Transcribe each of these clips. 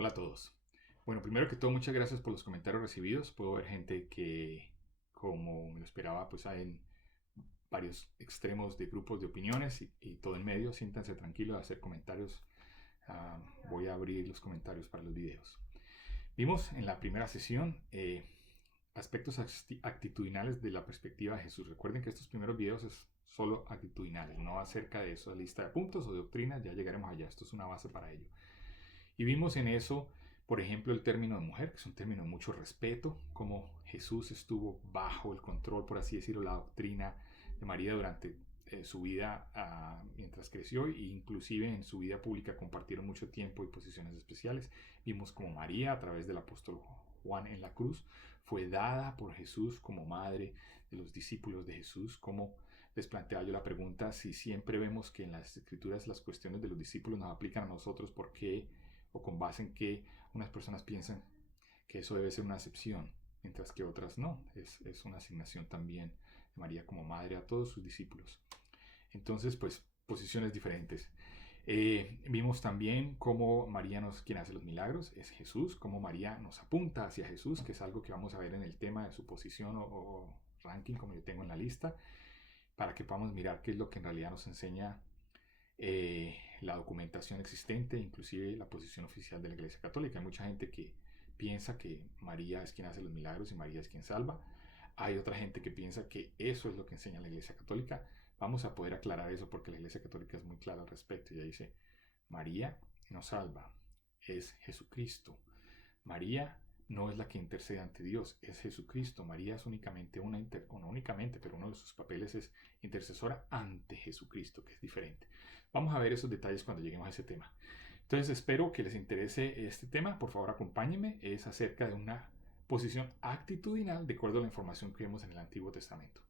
Hola a todos. Bueno, primero que todo, muchas gracias por los comentarios recibidos. Puedo ver gente que, como me lo esperaba, pues hay en varios extremos de grupos de opiniones y todo en medio. Siéntanse tranquilos a hacer comentarios. Voy a abrir los comentarios para los videos. Vimos en la primera sesión aspectos actitudinales de la perspectiva de Jesús. Recuerden que estos primeros videos es solo actitudinales, no acerca de esa lista de puntos o de doctrinas. Ya llegaremos allá. Esto es una base para ello. Y vimos en eso, por ejemplo, el término de mujer, que es un término de mucho respeto, como Jesús estuvo bajo el control, por así decirlo, la doctrina de María durante su vida mientras creció, e inclusive en su vida pública compartieron mucho tiempo y posiciones especiales. Vimos como María, a través del apóstol Juan en la cruz, fue dada por Jesús como madre de los discípulos de Jesús. Como les planteaba yo la pregunta, si siempre vemos que en las escrituras las cuestiones de los discípulos nos aplican a nosotros, ¿por qué o con base en que unas personas piensan que eso debe ser una excepción, mientras que otras no? Es una asignación también de María como madre a todos sus discípulos. Entonces, pues, posiciones diferentes. Vimos también cómo María nos quien hace los milagros, es Jesús, cómo María nos apunta hacia Jesús, que es algo que vamos a ver en el tema de su posición o ranking, como yo tengo en la lista, para que podamos mirar qué es lo que en realidad nos enseña la documentación existente, inclusive la posición oficial de la Iglesia Católica. Hay mucha gente que piensa que María es quien hace los milagros y María es quien salva. Hay otra gente que piensa que eso es lo que enseña la Iglesia Católica. Vamos a poder aclarar eso porque la Iglesia Católica es muy clara al respecto. Ella dice, María no salva, es Jesucristo. María no es la que intercede ante Dios, es Jesucristo. María es únicamente no únicamente, pero uno de sus papeles es intercesora ante Jesucristo, que es diferente. Vamos a ver esos detalles cuando lleguemos a ese tema. Entonces espero que les interese este tema. Por favor, acompáñenme. Es acerca de una posición actitudinal de acuerdo a la información que vemos en el Antiguo Testamento.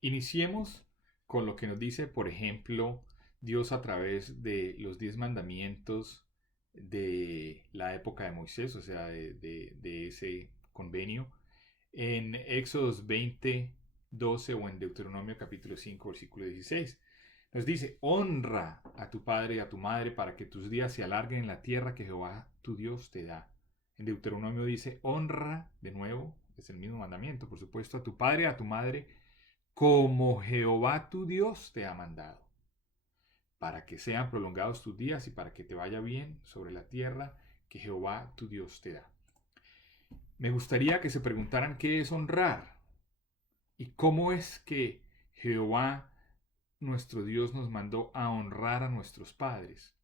Iniciemos con lo que nos dice, por ejemplo, Dios a través de los 10 mandamientos de la época de Moisés, o sea, de ese convenio, en Éxodos 20, 12 o en Deuteronomio capítulo 5, versículo 16. Nos dice, honra a tu padre y a tu madre para que tus días se alarguen en la tierra que Jehová tu Dios te da. En Deuteronomio dice, honra, de nuevo, es el mismo mandamiento, por supuesto, a tu padre y a tu madre como Jehová tu Dios te ha mandado, para que sean prolongados tus días y para que te vaya bien sobre la tierra que Jehová tu Dios te da. Me gustaría que se preguntaran qué es honrar y cómo es que Jehová nuestro Dios nos mandó a honrar a nuestros padres.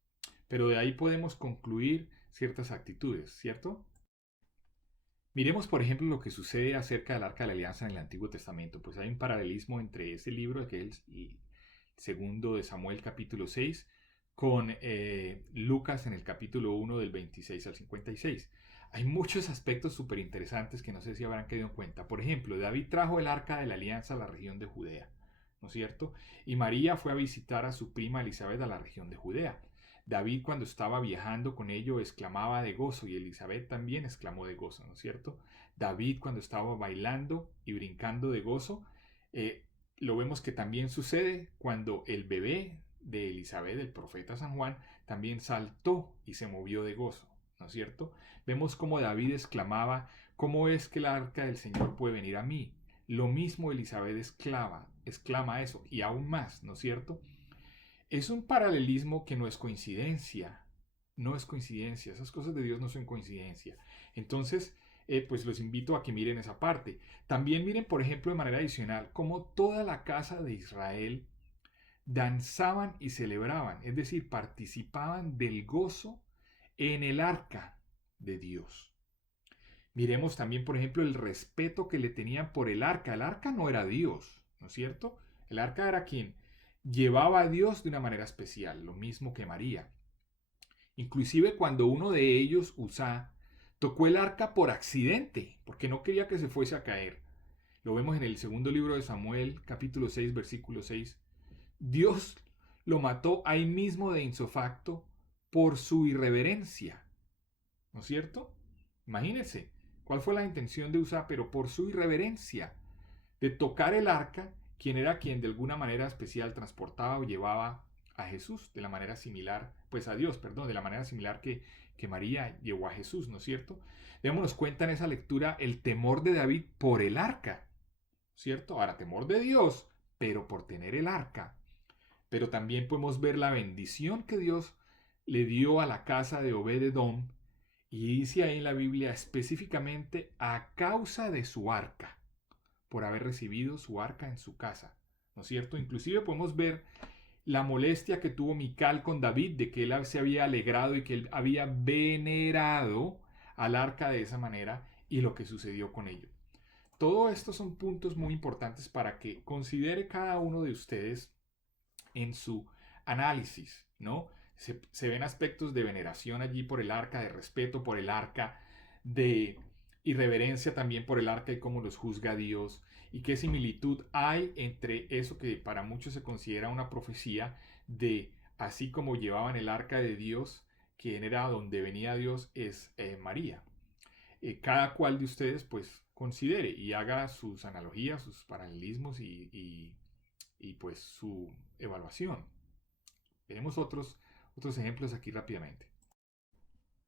Pero de ahí podemos concluir ciertas actitudes, ¿cierto? Miremos, por ejemplo, lo que sucede acerca del Arca de la Alianza en el Antiguo Testamento. Pues hay un paralelismo entre ese libro, que es el segundo de Samuel capítulo 6, con Lucas en el capítulo 1 del 26 al 56. Hay muchos aspectos súper interesantes que no sé si habrán quedado en cuenta. Por ejemplo, David trajo el Arca de la Alianza a la región de Judea, ¿no es cierto? Y María fue a visitar a su prima Elizabeth a la región de Judea. David, cuando estaba viajando con ello, exclamaba de gozo, y Elizabeth también exclamó de gozo, ¿no es cierto? David, cuando estaba bailando y brincando de gozo, lo vemos que también sucede cuando el bebé de Elizabeth, el profeta San Juan, también saltó y se movió de gozo, ¿no es cierto? Vemos como David exclamaba, ¿cómo es que el arca del Señor puede venir a mí? Lo mismo Elizabeth exclama eso, y aún más, ¿no es cierto? Es un paralelismo que no es coincidencia. No es coincidencia. Esas cosas de Dios no son coincidencia. Entonces, pues los invito a que miren esa parte. También miren, por ejemplo, de manera adicional, cómo toda la casa de Israel danzaban y celebraban, es decir, participaban del gozo en el arca de Dios. Miremos también, por ejemplo, el respeto que le tenían por el arca. El arca no era Dios, ¿no es cierto? El arca era quien llevaba a Dios de una manera especial, lo mismo que María. Inclusive cuando uno de ellos, Uzá, tocó el arca por accidente, porque no quería que se fuese a caer. Lo vemos en el segundo libro de Samuel, capítulo 6, versículo 6. Dios lo mató ahí mismo de insofacto por su irreverencia, ¿no es cierto? Imagínense, ¿cuál fue la intención de Uzá? Pero por su irreverencia de tocar el arca, quien era quien de alguna manera especial transportaba o llevaba a Jesús de la manera similar, pues a Dios, perdón, de la manera similar que María llevó a Jesús, ¿no es cierto? Démonos cuenta en esa lectura el temor de David por el arca, ¿cierto? Ahora, temor de Dios, pero por tener el arca. Pero también podemos ver la bendición que Dios le dio a la casa de Obed-edom, y dice ahí en la Biblia específicamente a causa de su arca, por haber recibido su arca en su casa, ¿no es cierto? Inclusive podemos ver la molestia que tuvo Mical con David de que él se había alegrado y que él había venerado al arca de esa manera y lo que sucedió con ello. Todo esto son puntos muy importantes para que considere cada uno de ustedes en su análisis, ¿no? Se ven aspectos de veneración allí por el arca, de respeto por el arca, de irreverencia también por el arca y cómo los juzga Dios, y qué similitud hay entre eso que para muchos se considera una profecía de así como llevaban el arca de Dios, quien era donde venía Dios es María. Cada cual de ustedes pues considere y haga sus analogías, sus paralelismos y pues su evaluación. Tenemos otros ejemplos aquí rápidamente.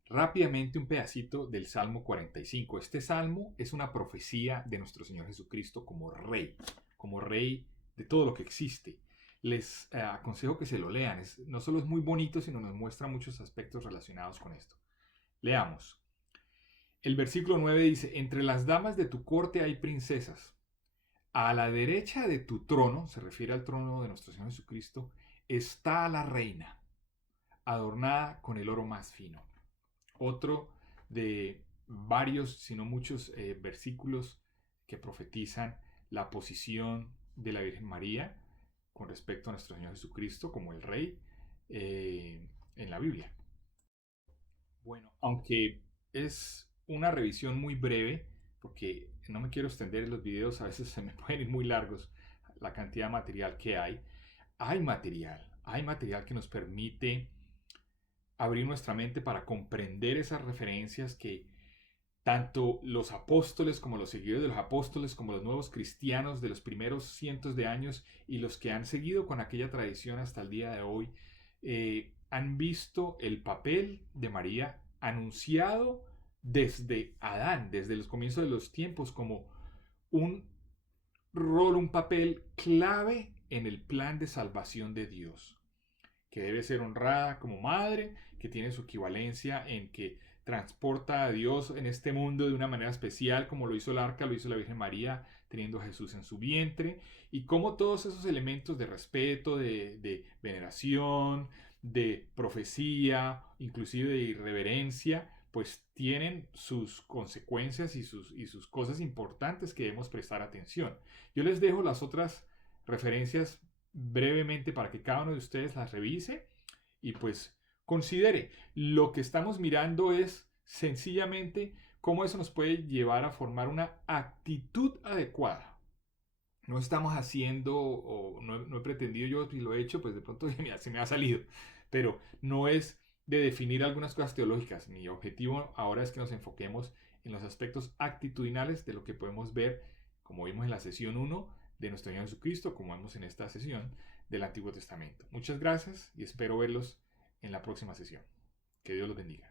Rápidamente un pedacito del Salmo 45. Este salmo es una profecía de nuestro Señor Jesucristo como rey de todo lo que existe. Les aconsejo que se lo lean. No solo es muy bonito, sino nos muestra muchos aspectos relacionados con esto. Leamos. El versículo 9 dice, entre las damas de tu corte hay princesas. A la derecha de tu trono, se refiere al trono de nuestro Señor Jesucristo, está la reina, adornada con el oro más fino. Otro de varios, si no muchos, versículos que profetizan la posición de la Virgen María con respecto a nuestro Señor Jesucristo como el Rey en la Biblia. Bueno, aunque es una revisión muy breve, porque no me quiero extender en los videos, a veces se me pueden ir muy largos la cantidad de material que hay material que nos permite abrir nuestra mente para comprender esas referencias que tanto los apóstoles como los seguidores de los apóstoles, como los nuevos cristianos de los primeros cientos de años y los que han seguido con aquella tradición hasta el día de hoy, han visto el papel de María anunciado desde Adán, desde los comienzos de los tiempos, como un rol, un papel clave en el plan de salvación de Dios, que debe ser honrada como madre, que tiene su equivalencia en que transporta a Dios en este mundo de una manera especial, como lo hizo el arca, lo hizo la Virgen María, teniendo a Jesús en su vientre, y como todos esos elementos de respeto, de veneración, de profecía, inclusive de irreverencia, pues tienen sus consecuencias y sus cosas importantes que debemos prestar atención. Yo les dejo las otras referencias brevemente para que cada uno de ustedes las revise y pues considere. Lo que estamos mirando es sencillamente cómo eso nos puede llevar a formar una actitud adecuada. No estamos haciendo, o no he pretendido yo, si lo he hecho, pues de pronto se me ha salido, pero no es de definir algunas cosas teológicas. Mi objetivo ahora es que nos enfoquemos en los aspectos actitudinales de lo que podemos ver, como vimos en la sesión 1 de nuestro Señor Jesucristo, como vemos en esta sesión del Antiguo Testamento. Muchas gracias y espero verlos en la próxima sesión. Que Dios los bendiga.